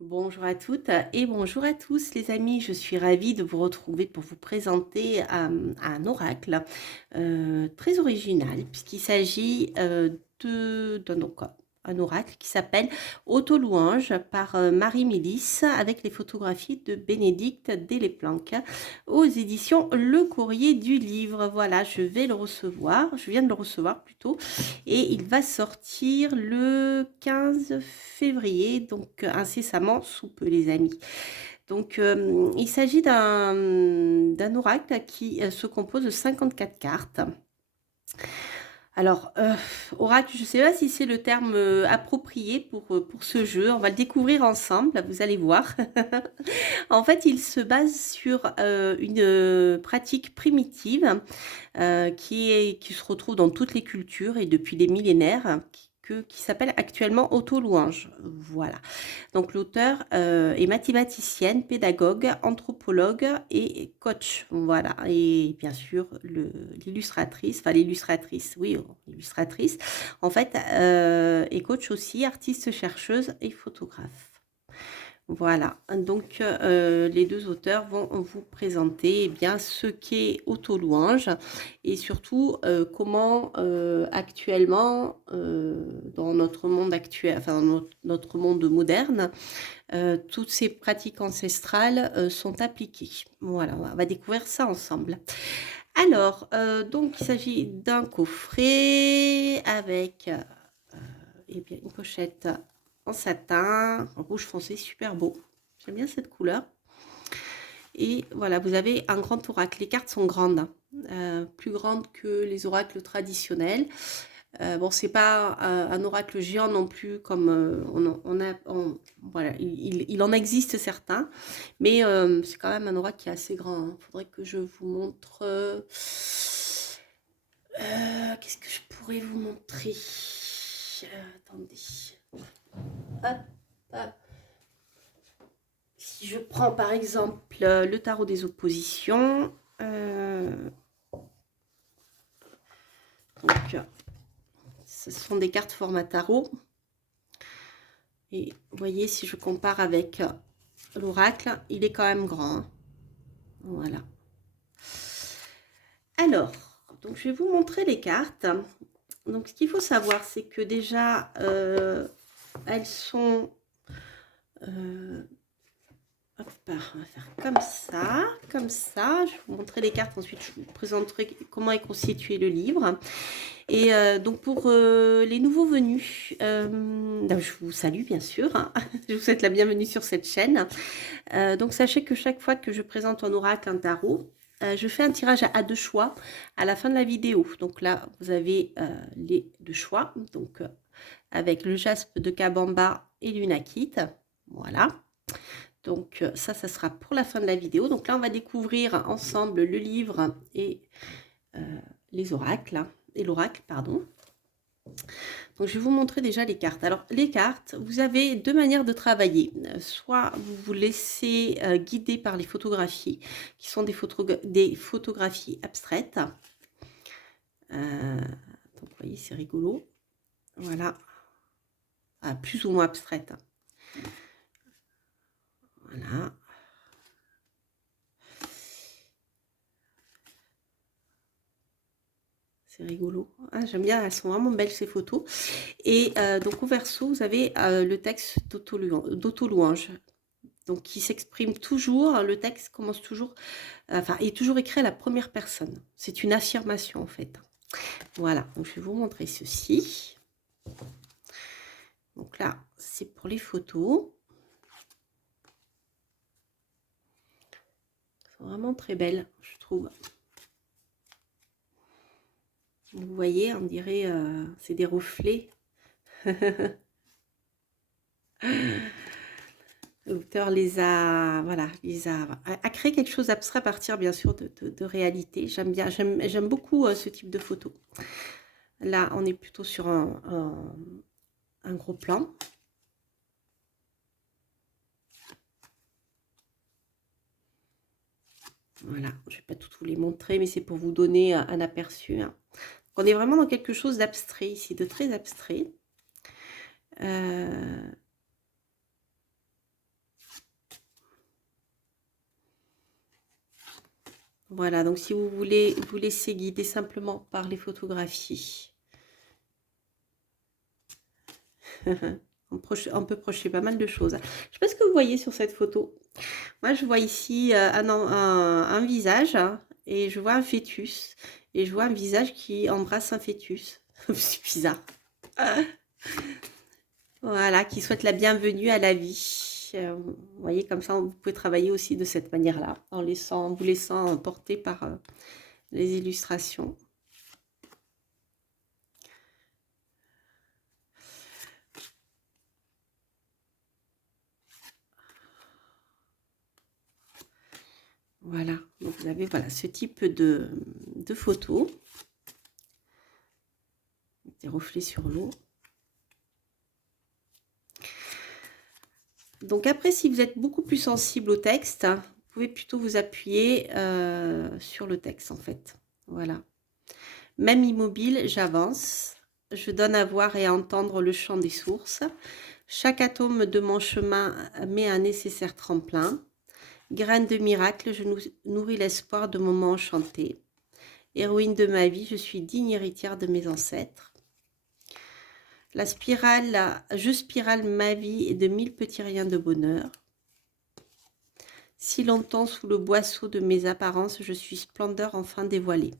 Bonjour à toutes et bonjour à tous les amis, je suis ravie de vous retrouver pour vous présenter un oracle très original puisqu'il s'agit donc, un oracle qui s'appelle Autolouange par Marie Mélis avec les photographies de Bénédicte Delesplanques aux éditions Le Courrier du Livre. Voilà, je viens de le recevoir plutôt et il va sortir le 15 février, donc incessamment sous peu les amis. Donc il s'agit d'un oracle qui se compose de 54 cartes. Alors, oracle, je ne sais pas si c'est le terme approprié pour ce jeu. On va le découvrir ensemble, vous allez voir. En fait, il se base sur une pratique primitive qui se retrouve dans toutes les cultures et depuis des millénaires, qui s'appelle actuellement Autolouange. Voilà. Donc l'auteur est mathématicienne, pédagogue, anthropologue et coach. Voilà. Et bien sûr, l'illustratrice, oui, l'illustratrice, en fait, est coach aussi, artiste chercheuse et photographe. Voilà, donc les 2 auteurs vont vous présenter, eh bien, ce qu'est Autolouange et surtout, comment, actuellement, dans notre monde actuel, enfin, dans notre monde moderne, toutes ces pratiques ancestrales, sont appliquées. Voilà, on va découvrir ça ensemble. Alors, donc il s'agit d'un coffret avec, eh bien, une pochette en satin, en rouge foncé, super beau. J'aime bien cette couleur. Et voilà, vous avez un grand oracle. Les cartes sont grandes, plus grandes que les oracles traditionnels. Bon, c'est pas un oracle géant non plus, comme voilà, il en existe certains, mais c'est quand même un oracle qui est assez grand. Il faudrait que je vous montre. Qu'est-ce que je pourrais vous montrer? Attendez. Hop, hop. Si je prends par exemple le tarot des oppositions, donc ce sont des cartes format tarot. Et vous voyez, si je compare avec l'oracle, il est quand même grand. Hein. Voilà. Alors, donc je vais vous montrer les cartes. Donc ce qu'il faut savoir, c'est que déjà, elles sont... hop, on va faire comme ça. Je vais vous montrer les cartes, ensuite je vous présenterai comment est constitué le livre. Et donc pour les nouveaux venus, je vous salue bien sûr, hein. Je vous souhaite la bienvenue sur cette chaîne. Donc sachez que chaque fois que je présente un oracle, un tarot, je fais un tirage à 2 choix à la fin de la vidéo. Donc là, vous avez les 2 choix, donc avec le jaspe de Kabamba et l'unakite. Voilà. Donc ça sera pour la fin de la vidéo. Donc là, on va découvrir ensemble le livre et les oracles, et l'oracle, pardon. Donc je vais vous montrer déjà les cartes. Alors les cartes, vous avez 2 manières de travailler. Soit vous vous laissez guider par les photographies, qui sont des photographies abstraites. Donc vous voyez, c'est rigolo. Voilà. Ah, plus ou moins abstraites. Voilà. C'est rigolo. Ah, j'aime bien, elles sont vraiment belles ces photos. Et donc au verso, vous avez le texte d'Autolouange. Donc qui s'exprime toujours, le texte commence toujours, enfin, est toujours écrit à la première personne. C'est une affirmation en fait. Voilà, donc je vais vous montrer ceci. Donc là, c'est pour les photos. Elles sont vraiment très belles, je trouve. Vous voyez, on dirait, c'est des reflets. L'auteur a créé quelque chose d'abstrait à partir, bien sûr, de réalité. J'aime bien, j'aime beaucoup ce type de photo. Là, on est plutôt sur un gros plan. Voilà, je ne vais pas tout vous les montrer, mais c'est pour vous donner un aperçu. Hein. On est vraiment dans quelque chose d'abstrait ici, de très abstrait. Voilà, donc si vous voulez vous laisser guider simplement par les photographies, on peut projeter pas mal de choses. Je ne sais pas ce que vous voyez sur cette photo. Moi, je vois ici un visage, hein, et je vois un fœtus. Et je vois un visage qui embrasse un fœtus. C'est bizarre. Voilà, qui souhaite la bienvenue à la vie. Vous voyez, comme ça, vous pouvez travailler aussi de cette manière-là, en vous laissant porter par les illustrations. Voilà, donc vous avez voilà, ce type de photos. Des reflets sur l'eau. Donc après, si vous êtes beaucoup plus sensible au texte, vous pouvez plutôt vous appuyer sur le texte en fait. Voilà. Même immobile, j'avance. Je donne à voir et à entendre le chant des sources. Chaque atome de mon chemin met un nécessaire tremplin. Graine de miracle, je nourris l'espoir de moments enchantés. Héroïne de ma vie, je suis digne héritière de mes ancêtres. La spirale, je spirale ma vie et de mille petits riens de bonheur. Si longtemps sous le boisseau de mes apparences, je suis splendeur enfin dévoilée.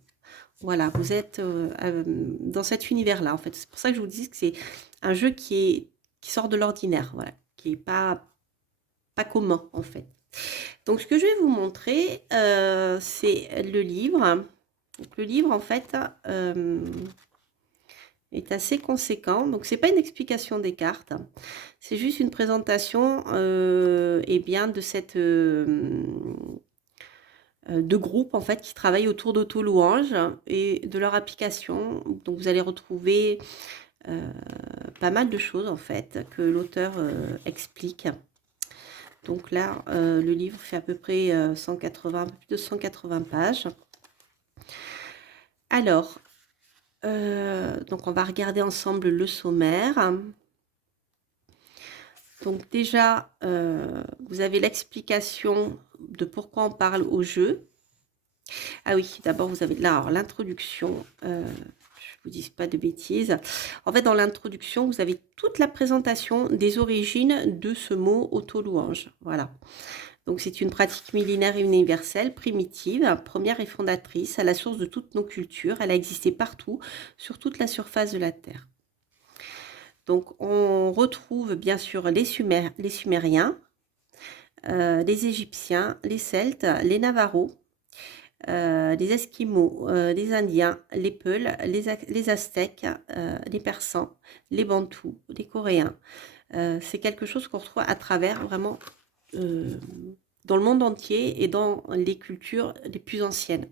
Voilà, vous êtes dans cet univers-là, en fait. C'est pour ça que je vous dis que c'est un jeu qui sort de l'ordinaire, voilà, qui n'est pas commun, en fait. Donc, ce que je vais vous montrer, c'est le livre. Donc, le livre, en fait, est assez conséquent. Donc, c'est pas une explication des cartes. C'est juste une présentation bien, de cette... de groupes en fait qui travaillent autour d'auto-louanges et de leur application. Donc vous allez retrouver pas mal de choses en fait que l'auteur explique. Donc là, le livre fait à peu près 180, un peu plus de 180 pages. Alors, donc on va regarder ensemble le sommaire. Donc déjà, vous avez l'explication de pourquoi on parle au jeu. Ah oui, d'abord vous avez là l'introduction, je ne vous dis pas de bêtises. En fait, dans l'introduction, vous avez toute la présentation des origines de ce mot auto-louange. Voilà. Donc c'est une pratique millénaire et universelle, primitive, première et fondatrice, à la source de toutes nos cultures. Elle a existé partout, sur toute la surface de la Terre. Donc on retrouve bien sûr les Sumériens, les Égyptiens, les Celtes, les Navaros, les Esquimaux, les Indiens, les Peuls, les Aztèques, les Persans, les Bantous, les Coréens. C'est quelque chose qu'on retrouve à travers vraiment dans le monde entier et dans les cultures les plus anciennes.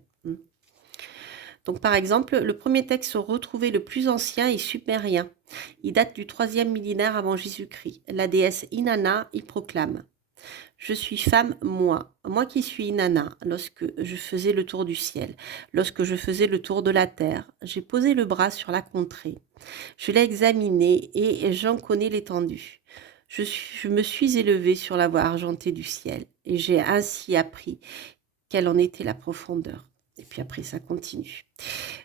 Donc par exemple, le premier texte retrouvé le plus ancien est sumérien. Il date du 3e millénaire avant Jésus-Christ. La déesse Inanna y proclame: je suis femme, moi qui suis Inanna, lorsque je faisais le tour du ciel, lorsque je faisais le tour de la terre, j'ai posé le bras sur la contrée. Je l'ai examinée et j'en connais l'étendue. Je me suis élevée sur la voie argentée du ciel et j'ai ainsi appris quelle en était la profondeur. Et puis après, ça continue.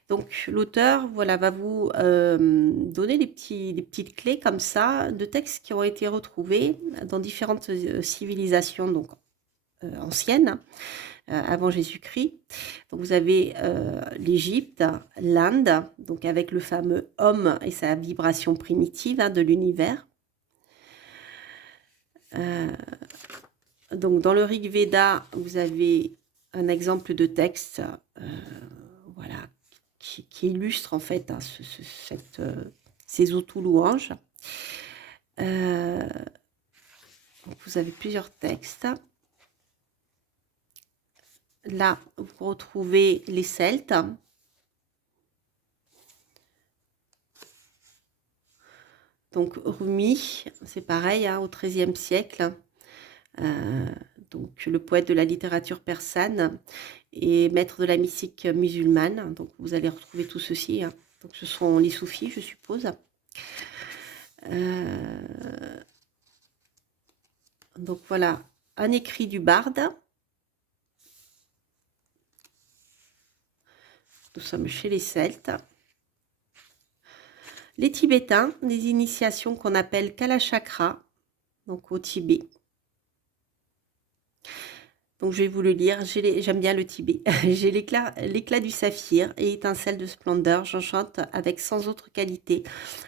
Donc, l'auteur voilà, va vous donner des petites clés comme ça, de textes qui ont été retrouvés dans différentes civilisations donc, anciennes, avant Jésus-Christ. Donc, vous avez l'Égypte, l'Inde, donc avec le fameux homme et sa vibration primitive de l'univers. Donc, dans le Rig Veda, vous avez un exemple de texte voilà, qui illustre en fait ces auto-louanges. Vous avez plusieurs textes. Là, vous retrouvez les Celtes. Donc Rumi, c'est pareil, au XIIIe siècle. Donc le poète de la littérature persane et maître de la mystique musulmane. Donc vous allez retrouver tout ceci. Donc ce sont les soufis, je suppose. Donc voilà, un écrit du barde. Nous sommes chez les Celtes. Les Tibétains, des initiations qu'on appelle Kalachakra, donc au Tibet. Donc je vais vous le lire, j'aime bien le Tibet. J'ai l'éclat du saphir et étincelle de splendeur, j'enchante avec sans autre qualité,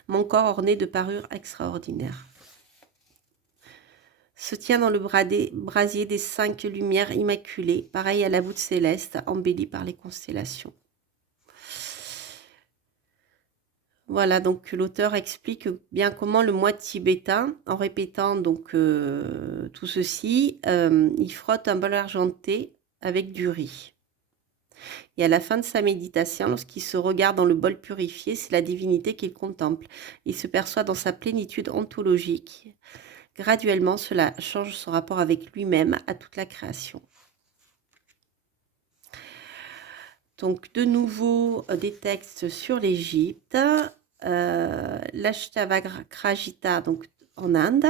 mon corps orné de parures extraordinaires. Se tient dans le brasier des 5 lumières immaculées, pareil à la voûte céleste, embellie par les constellations. Voilà, donc l'auteur explique bien comment le moine tibétain, en répétant donc tout ceci, il frotte un bol argenté avec du riz. Et à la fin de sa méditation, lorsqu'il se regarde dans le bol purifié, c'est la divinité qu'il contemple. Il se perçoit dans sa plénitude ontologique. Graduellement, cela change son rapport avec lui-même, à toute la création. Donc, de nouveau, des textes sur l'Égypte. L'Ashtavakrajita, donc en Inde.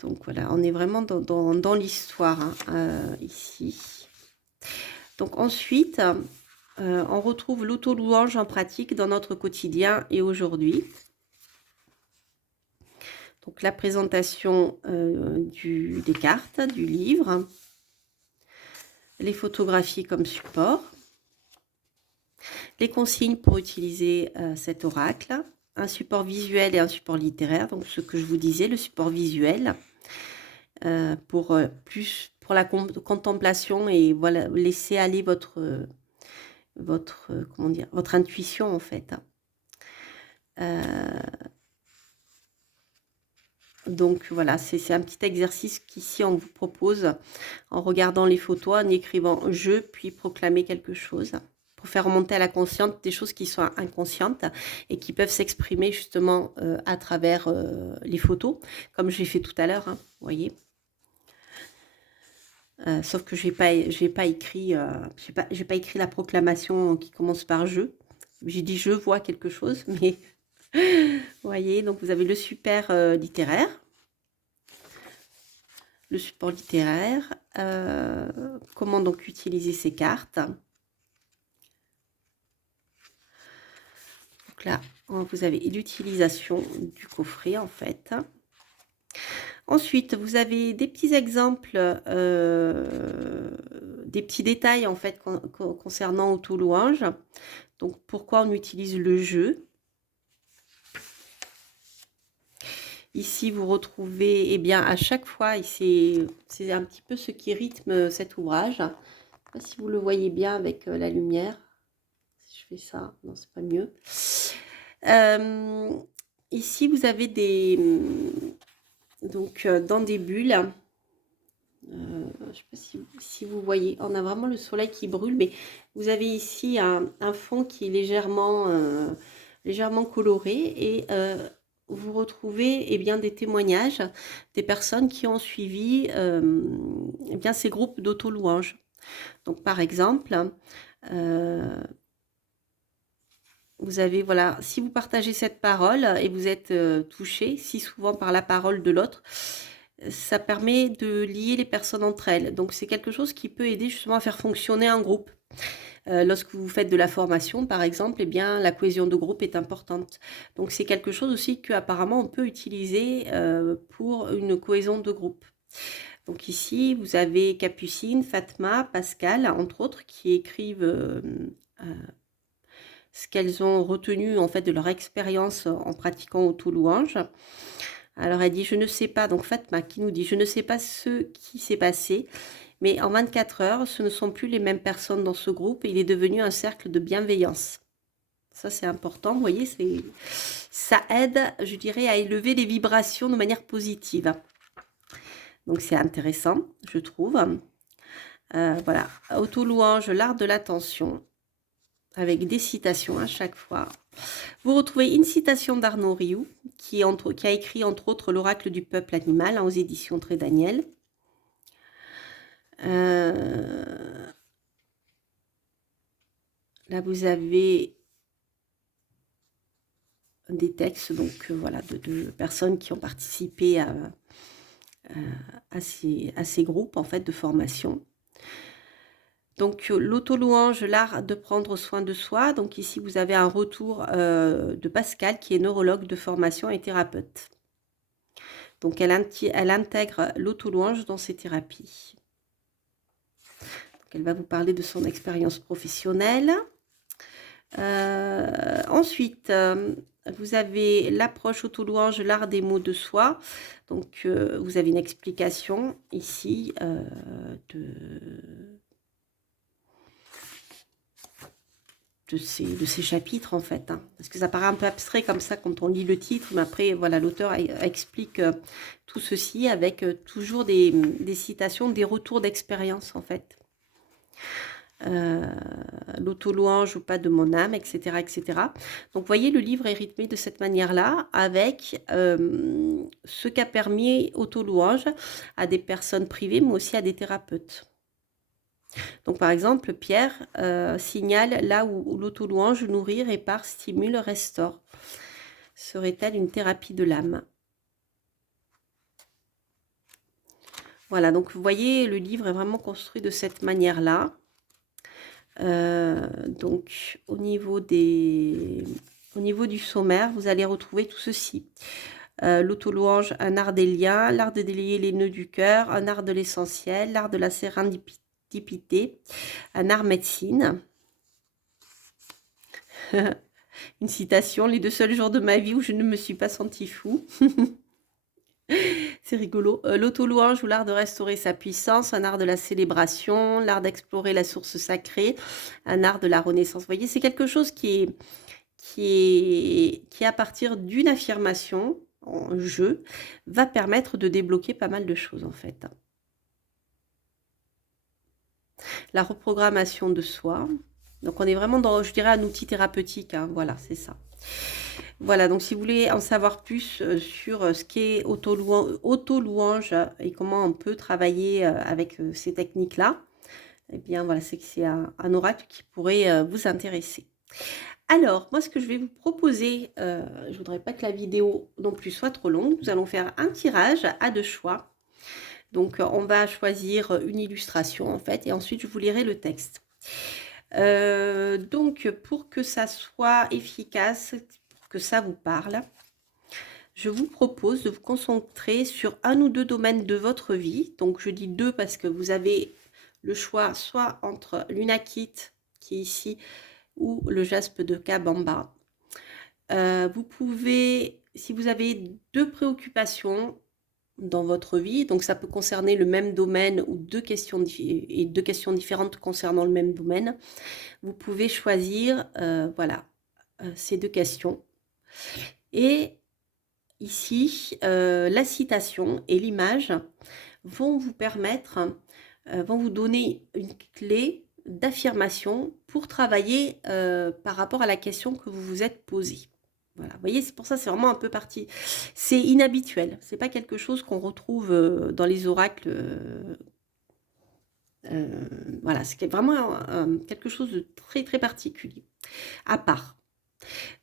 Donc voilà, on est vraiment dans l'histoire ici. Donc ensuite, on retrouve l'auto-louange en pratique dans notre quotidien et aujourd'hui. Donc la présentation des cartes, du livre, les photographies comme support, les consignes pour utiliser cet oracle, un support visuel et un support littéraire, donc ce que je vous disais, le support visuel, pour la contemplation et voilà, laisser aller votre intuition en fait. Donc voilà, c'est un petit exercice qu'ici on vous propose en regardant les photos, en écrivant « je » puis proclamer quelque chose pour faire remonter à la conscience des choses qui sont inconscientes et qui peuvent s'exprimer justement à travers les photos, comme j'ai fait tout à l'heure, vous voyez. Sauf que j'ai pas écrit la proclamation qui commence par « je ». J'ai dit « je vois quelque chose », mais vous voyez, donc vous avez le support littéraire. Le support littéraire. Comment donc utiliser ces cartes. Donc là, vous avez l'utilisation du coffret en fait. Ensuite, vous avez des petits exemples, des petits détails en fait concernant auto-louange. Donc, pourquoi on utilise le jeu. Ici, vous retrouvez, eh bien, à chaque fois, c'est un petit peu ce qui rythme cet ouvrage. Je ne sais pas si vous le voyez bien avec la lumière. Si je fais ça, non, c'est pas mieux. Ici, vous avez donc dans des bulles. Je ne sais pas si vous voyez, on a vraiment le soleil qui brûle, mais vous avez ici un fond qui est légèrement coloré et vous retrouvez eh bien, des témoignages des personnes qui ont suivi eh bien, ces groupes d'auto-louanges. Donc par exemple, vous avez, voilà, si vous partagez cette parole et vous êtes touché si souvent par la parole de l'autre, ça permet de lier les personnes entre elles. Donc c'est quelque chose qui peut aider justement à faire fonctionner un groupe. Lorsque vous faites de la formation, par exemple, eh bien, la cohésion de groupe est importante. Donc c'est quelque chose aussi qu'apparemment on peut utiliser pour une cohésion de groupe. Donc ici, vous avez Capucine, Fatma, Pascal, entre autres, qui écrivent ce qu'elles ont retenu en fait de leur expérience en pratiquant auto-louange. Alors elle dit, je ne sais pas, donc Fatma qui nous dit, je ne sais pas ce qui s'est passé, mais en 24 heures, ce ne sont plus les mêmes personnes dans ce groupe et il est devenu un cercle de bienveillance. Ça, c'est important, vous voyez, ça aide, je dirais, à élever les vibrations de manière positive. Donc c'est intéressant, je trouve. Voilà, auto-louange, l'art de l'attention, avec des citations à chaque fois. Vous retrouvez une citation d'Arnaud Rioux, qui a écrit entre autres l'oracle du peuple animal aux éditions Très Daniel. Là, vous avez des textes donc voilà, de personnes qui ont participé à ces groupes en fait de formation. Donc l'auto-louange, l'art de prendre soin de soi. Donc ici vous avez un retour de Pascal qui est neurologue de formation et thérapeute. Donc elle intègre l'auto-louange dans ses thérapies. Donc, elle va vous parler de son expérience professionnelle. Ensuite, vous avez l'approche auto-louange, l'art des mots de soi. Donc vous avez une explication ici de ces chapitres en fait, hein. Parce que ça paraît un peu abstrait comme ça quand on lit le titre, mais après voilà, l'auteur explique tout ceci avec toujours des citations, des retours d'expérience en fait. L'auto-louange ou pas de mon âme, etc., etc. Donc vous voyez, le livre est rythmé de cette manière-là, avec ce qu'a permis auto-louange à des personnes privées, mais aussi à des thérapeutes. Donc par exemple, Pierre signale là où l'auto-louange nourrit, répare, stimule, restaure. Serait-elle une thérapie de l'âme? Voilà, donc vous voyez, le livre est vraiment construit de cette manière-là. Donc au niveau du sommaire, vous allez retrouver tout ceci. L'auto-louange, un art des liens, l'art de délier les nœuds du cœur, un art de l'essentiel, l'art de la sérendipité, un art médecine. Une citation, les 2 seuls jours de ma vie où je ne me suis pas sentie fou. C'est rigolo. L'auto-louange ou l'art de restaurer sa puissance, un art de la célébration, l'art d'explorer la source sacrée, un art de la renaissance. Vous voyez, c'est quelque chose qui à partir d'une affirmation en jeu, va permettre de débloquer pas mal de choses en fait. La reprogrammation de soi. Donc on est vraiment dans, je dirais, un outil thérapeutique, hein. Voilà, c'est ça. Voilà, donc si vous voulez en savoir plus sur ce qu'est auto-louange et comment on peut travailler avec ces techniques-là, eh bien voilà, c'est que c'est un oracle qui pourrait vous intéresser. Alors, moi ce que je vais vous proposer, je ne voudrais pas que la vidéo non plus soit trop longue, nous allons faire un tirage à 2 choix. Donc on va choisir une illustration en fait et ensuite je vous lirai le texte. Donc pour que ça soit efficace, que ça vous parle, je vous propose de vous concentrer sur un ou 2 domaines de votre vie. Donc je dis 2 parce que vous avez le choix soit entre l'unakite qui est ici ou le jaspe de Kabamba. Vous pouvez, si vous avez 2 préoccupations dans votre vie, donc ça peut concerner le même domaine ou 2 questions différentes concernant le même domaine, vous pouvez choisir voilà, ces 2 questions. Et ici, la citation et l'image vont vous permettre, vont vous donner une clé d'affirmation pour travailler par rapport à la question que vous vous êtes posée. Voilà, vous voyez, c'est pour ça, c'est vraiment un peu parti. C'est inhabituel, c'est pas quelque chose qu'on retrouve dans les oracles. Voilà, c'est vraiment quelque chose de très très particulier, à part.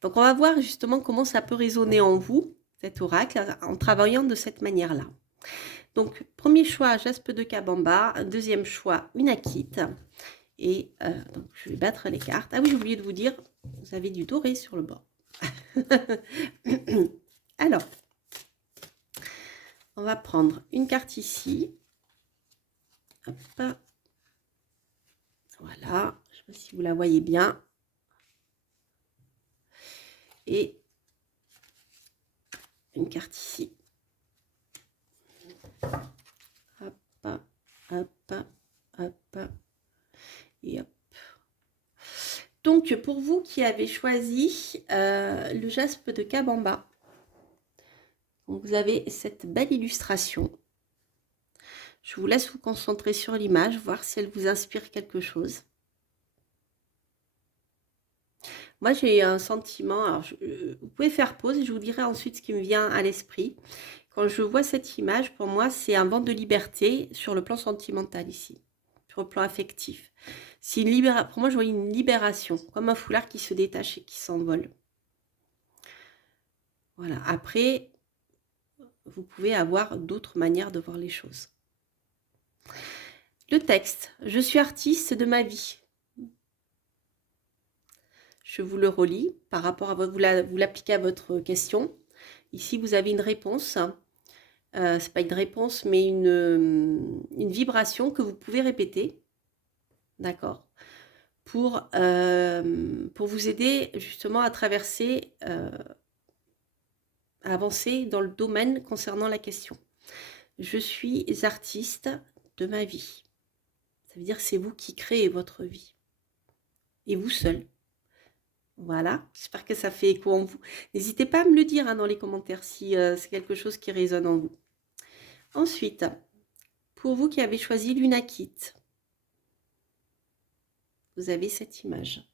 Donc on va voir justement comment ça peut résonner en vous, cet oracle, en travaillant de cette manière-là. Donc premier choix, jaspe de Kabamba, deuxième choix, une akite. Et donc je vais battre les cartes. Ah oui, j'ai oublié de vous dire, vous avez du doré sur le bord. Alors, on va prendre une carte ici. Hop. Voilà, je ne sais pas si vous la voyez bien. Et une carte ici. Hop, hop, hop, et hop. Donc, pour vous qui avez choisi le jaspe de Kabamba, vous avez cette belle illustration. Je vous laisse vous concentrer sur l'image, voir si elle vous inspire quelque chose. Moi, j'ai un sentiment, alors vous pouvez faire pause et je vous dirai ensuite ce qui me vient à l'esprit. Quand je vois cette image, pour moi, c'est un vent de liberté sur le plan sentimental ici, sur le plan affectif. Pour moi, je vois une libération, comme un foulard qui se détache et qui s'envole. Voilà, après, vous pouvez avoir d'autres manières de voir les choses. Le texte. Je suis artiste de ma vie. Je vous le relis par rapport à votre, vous l'appliquez à votre question. Ici, vous avez une réponse. C'est pas une réponse, mais une vibration que vous pouvez répéter. D'accord, pour vous aider justement à traverser, à avancer dans le domaine concernant la question. Je suis artiste de ma vie. Ça veut dire que c'est vous qui créez votre vie. Et vous seul. Voilà, j'espère que ça fait écho en vous. N'hésitez pas à me le dire hein, dans les commentaires si c'est quelque chose qui résonne en vous. Ensuite, pour vous qui avez choisi Lunakit, vous avez cette image.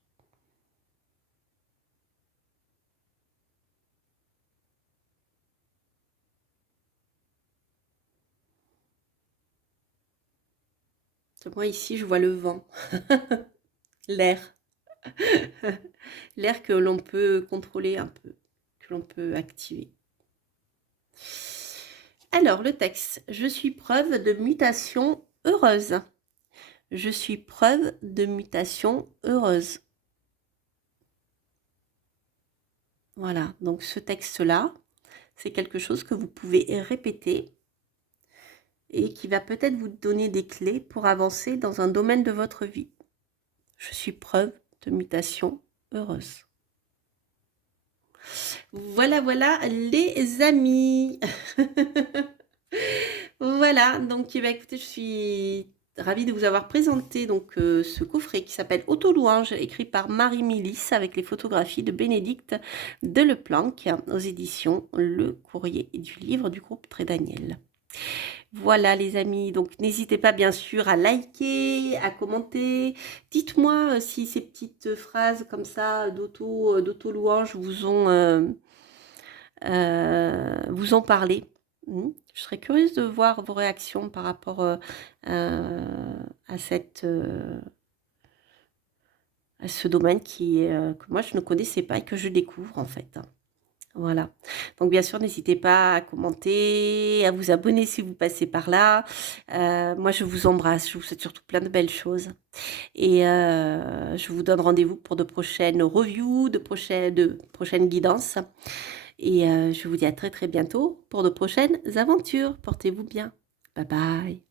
Moi ici, je vois le vent, l'air. L'air que l'on peut contrôler un peu, que l'on peut activer. Alors, le texte. Je suis preuve de mutation heureuse. Je suis preuve de mutation heureuse. Voilà, donc ce texte-là, c'est quelque chose que vous pouvez répéter et qui va peut-être vous donner des clés pour avancer dans un domaine de votre vie. Je suis preuve de mutation heureuse. Voilà, voilà les amis. Voilà, donc écoutez, je suis ravie de vous avoir présenté donc ce coffret qui s'appelle Auto-louange, écrit par Marie Milis avec les photographies de Bénédicte Deleplanque aux éditions Le Courrier du Livre du groupe Très Daniel. Voilà les amis, donc n'hésitez pas bien sûr à liker, à commenter. Dites-moi si ces petites phrases comme ça d'auto-louange vous ont parlé. Je serais curieuse de voir vos réactions par rapport à ce domaine que moi je ne connaissais pas et que je découvre en fait. Voilà. Donc bien sûr, n'hésitez pas à commenter, à vous abonner si vous passez par là. Moi, je vous embrasse. Je vous souhaite surtout plein de belles choses. Et je vous donne rendez-vous pour de prochaines reviews, de prochaines guidances. Et je vous dis à très très bientôt pour de prochaines aventures. Portez-vous bien. Bye bye.